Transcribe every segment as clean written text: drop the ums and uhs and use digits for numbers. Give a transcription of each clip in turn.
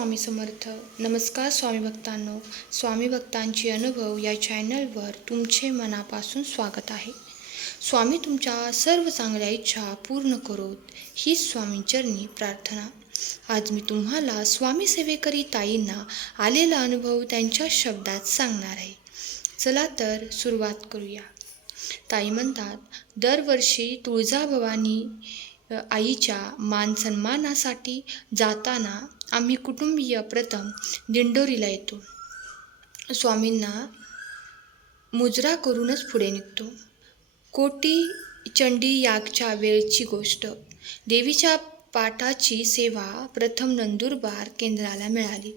स्वामी समर्थ. नमस्कार स्वामी भक्तांनो. स्वामी भक्तांची अनुभव या चॅनलवर तुमचे मनापासून स्वागत आहे. स्वामी तुमच्या सर्व चांगल्या इच्छा पूर्ण करोत हीच स्वामींचरणी प्रार्थना. आज मी तुम्हाला स्वामी सेवेकरी ताईंना आलेला अनुभव त्यांच्या शब्दात सांगणार आहे. चला तर सुरुवात करूया. ताई म्हणतात, दरवर्षी तुळजाभवानी आईच्या मान सन्मानासाठी जाताना आम्ही कुटुंबीय प्रथम दिंडोरीला येतो. स्वामींना मुजरा करूनच पुढे निघतो. कोटी चंडी यागच्या वेळची गोष्ट. देवीच्या पाठाची सेवा प्रथम नंदुरबार केंद्राला मिळाली,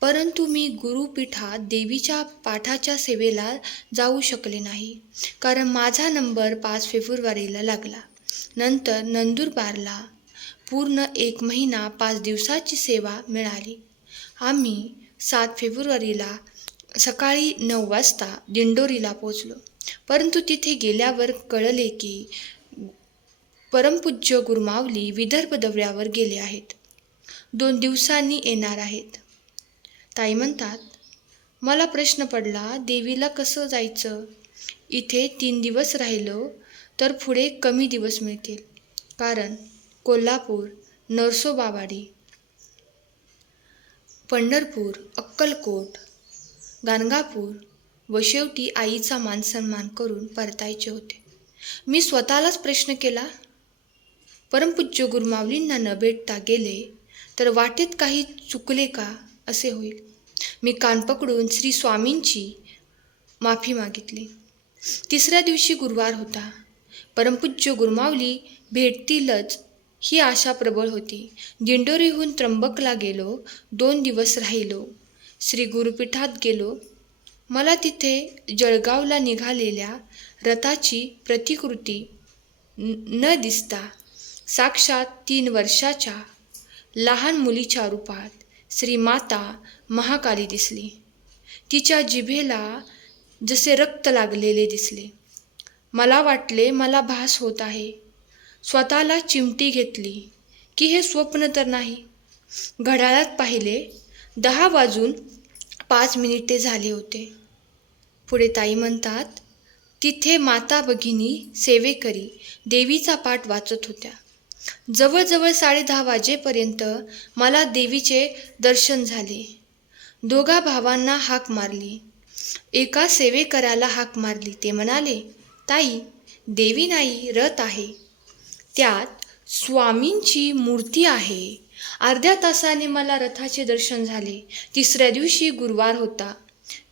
परंतु मी गुरुपीठात देवीच्या पाठाच्या सेवेला जाऊ शकले नाही, कारण माझा नंबर 5 फेब्रुवारीला लागला. नंतर नंदुरबारला पूर्ण 1 महिना 5 दिवसाची सेवा मिळाली. आम्ही 7 फेब्रुवारीला सकाळी 9 वाजता दिंडोरीला पोचलो, परंतु तिथे गेल्यावर कळले की परमपूज्य गुरुमाऊली विदर्भ दौऱ्यावर गेले आहेत. 2 दिवसांनी येणार आहेत. ताई म्हणतात, मला प्रश्न पडला, देवीला कसं जायचं? इथे 3 दिवस राहिलो तर पुढे कमी दिवस मिळतील, कारण कोल्हापूर, नरसोबावाडी, पंढरपूर, अक्कलकोट, गाणगापूर व शेवटी आईचा मानसन्मान करून परतायचे होते. मी स्वतःलाच प्रश्न केला, परमपूज्य गुरुमाऊलींना न भेटता गेले तर वाटेत काही चुकले का असे होईल. मी कान पकडून श्री स्वामींची माफी मागितली. 3ऱ्या दिवशी गुरुवार होता. परमपूज्य गुरुमाऊली भेटतीलच ही आशा प्रबळ होती. दिंडोरीहून त्र्यंबकला गेलो. 2 दिवस राहिलो. श्री गुरुपीठात गेलो. मला तिथे जळगावला निघालेल्या रथाची प्रतिकृती न दिसता साक्षात 3 वर्षाच्या लहान मुलीच्या रूपात श्री माता महाकाली दिसली. तिच्या जिभेला जसे रक्त लागलेले दिसले. मला वाटले मला भास होत आहे. स्वतःला चिमटी घेतली की हे स्वप्न तर नाही. घड्याळात पाहिले 10:05 झाले होते. पुढे ताई म्हणतात, तिथे माता भगिनी सेवेकरी देवीचा पाठ वाचत होत्या. जवळजवळ 10:30 वाजेपर्यंत मला देवीचे दर्शन झाले. 2 भावांना हाक मारली. एका सेवेकऱ्याला हाक मारली. ते म्हणाले, ताई, देवी नाही, रथ आहे. त्यात स्वामींची मूर्ती आहे. अर्ध्या तासाने मला रथाचे दर्शन झाले. 3ऱ्या दिवशी गुरुवार होता.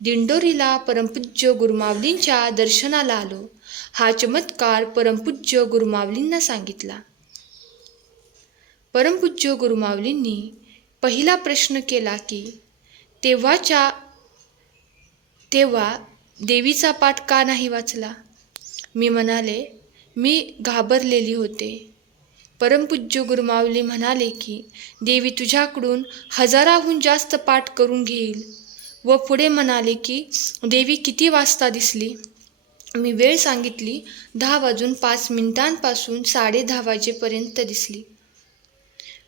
दिंडोरीला परमपूज्य गुरुमाऊलींच्या दर्शनाला आलो. हा चमत्कार परमपूज्य गुरुमाऊलींना सांगितला. परमपूज्य गुरुमाऊलींनी पहिला प्रश्न केला की तेव्हा देवीचा पाठ का नाही वाचला? मी म्हणाले, मी घाबरलेली होते. परमपूज्य गुरुमाऊली म्हणाले की देवी तुझ्याकडून 1000हून जास्त पाठ करून घेईल व पुढे म्हणाले की देवी किती वाजता दिसली? मी वेळ सांगितली. 10:05 पासून 10:30 वाजेपर्यंत दिसली.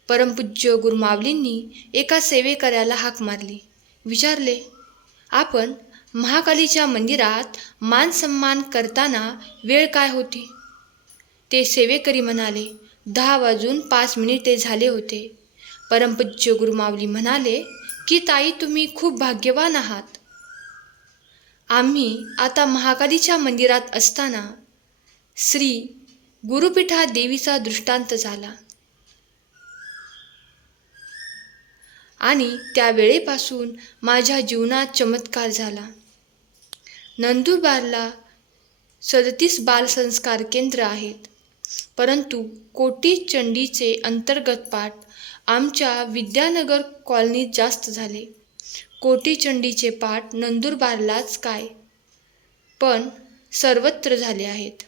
परमपूज्य गुरुमाऊलींनी एका सेवेकऱ्याला हाक मारली. विचारले, आपण महाकालीच्या मंदिरात मान सन्मान करताना वेळ काय होती? ते सेवेकरी म्हणाले, 10:05 झाले होते. परमपूज्य गुरुमाऊली म्हणाले की ताई, तुम्ही खूप भाग्यवान आहात. आम्ही आता महाकालीच्या मंदिरात असताना श्री गुरुपीठात देवीचा दृष्टांत झाला आणि त्या वेळेपासून माझ्या जीवनात चमत्कार झाला. नंदुरबारला 37 बालसंस्कार केंद्र आहेत, परंतु कोटी चंडीचे अंतर्गत पाठ आमच्या विद्यानगर कॉलनीत जास्त झाले. कोटी चंडीचे पाठ नंदुरबारलाच काय, पण सर्वत्र झाले आहेत.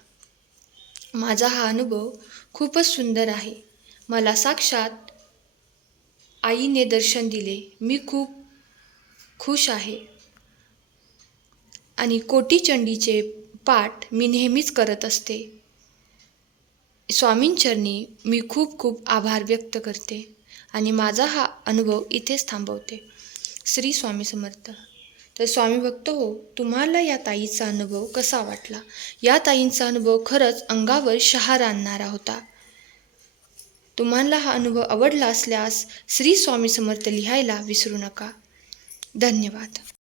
माझा हा अनुभव खूपच सुंदर आहे. मला साक्षात आईने दर्शन दिले. मी खूप खुश आहे आणि कोटी चंडीचे पाठ मी नेहमीच करत असते. स्वामींचरणी मी खूप खूप आभार व्यक्त करते आणि माझा हा अनुभव इथेच थांबवते. श्री स्वामी समर्थ. तर स्वामी भक्त हो, तुम्हाला या ताईचा अनुभव कसा वाटला? या ताईंचा अनुभव खरंच अंगावर शहार आणणारा होता. तुम्हाला हा अनुभव आवडला असल्यास श्री स्वामी समर्थ लिहायला विसरू नका. धन्यवाद.